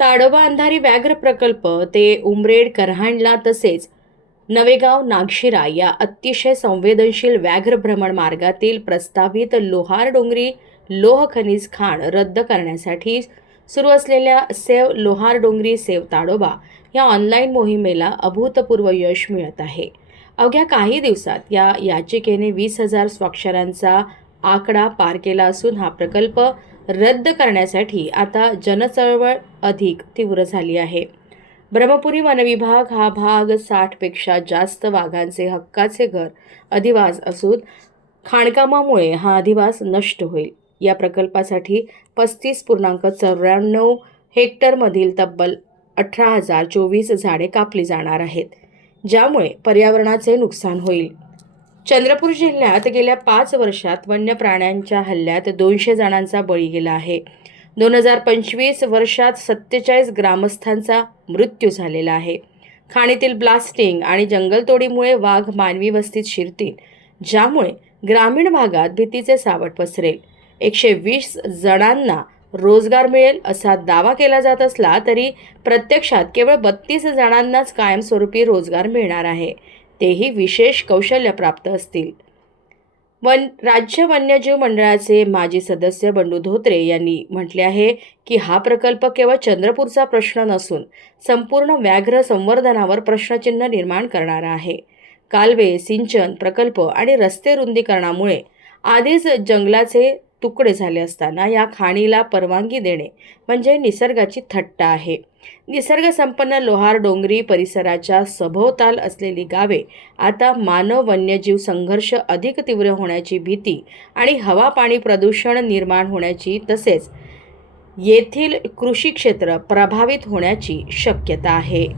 ताडोबा अंधारी व्याघ्र प्रकल्प ते उमरेड करहांडला तसेच नवेगाव नागशिरा या अतिशय संवेदनशील व्याघ्र भ्रमण मार्गातील प्रस्तावित लोहार डोंगरी लोह खनिज खाण रद्द करण्यासाठी सुरू असलेल्या सेव लोहार डोंगरी सेव ताडोबा या ऑनलाईन मोहिमेला अभूतपूर्व यश मिळत आहे. अवघ्या काही दिवसात या याचिकेने 20,000 स्वाक्षऱ्यांचा आकडा पार केला असून हा प्रकल्प रद्द करण्यासाठी आता जनचळवळ अधिक तीव्र झाली आहे. ब्रह्मपुरी वनविभाग हा भाग 60 पेक्षा जास्त वाघांचे हक्काचे घर अधिवास असून खाणकामामुळे हा अधिवास नष्ट होईल. या प्रकल्पासाठी 35.94 हेक्टरमधील तब्बल 18,024 झाडे कापली जाणार आहेत, ज्यामुळे पर्यावरणाचे नुकसान होईल. चंद्रपूर जिल्ह्यात गेल्या 5 वर्षात वन्य प्राण्यांच्या हल्ल्यात 200 जणांचा बळी गेला आहे. 2025 वर्षात 47 ग्रामस्थांचा मृत्यू झालेला आहे. खाणीतील ब्लास्टिंग आणि जंगलतोडीमुळे वाघ मानवी वस्तीत शिरतील, ज्यामुळे ग्रामीण भागात भीतीचे सावट पसरेल. 120 जणांना रोजगार मिळेल असा दावा केला जात असला तरी प्रत्यक्षात केवळ 32 जणांनाच कायमस्वरूपी रोजगार मिळणार आहे, तेही विशेष कौशल्यप्राप्त असतील. राज्य वन्यजीव मंडळाचे माजी सदस्य बंडू धोत्रे यांनी म्हटले आहे की हा प्रकल्प केवळ चंद्रपूरचा प्रश्न नसून संपूर्ण व्याघ्र संवर्धनावर प्रश्नचिन्ह निर्माण करणारा आहे. कालवे, सिंचन प्रकल्प आणि रस्ते रुंदीकरणामुळे आधीच जंगलाचे तुकडे झाले असताना या खाणीला परवानगी देणे म्हणजे निसर्गाची थट्टा आहे. निसर्गसंपन्न लोहार डोंगरी परिसराच्या सभोवताल असलेली गावे आता मानव वन्यजीव संघर्ष अधिक तीव्र होण्याची भीती आणि हवा पाणी प्रदूषण निर्माण होण्याची तसेच येथील कृषी क्षेत्र प्रभावित होण्याची शक्यता आहे.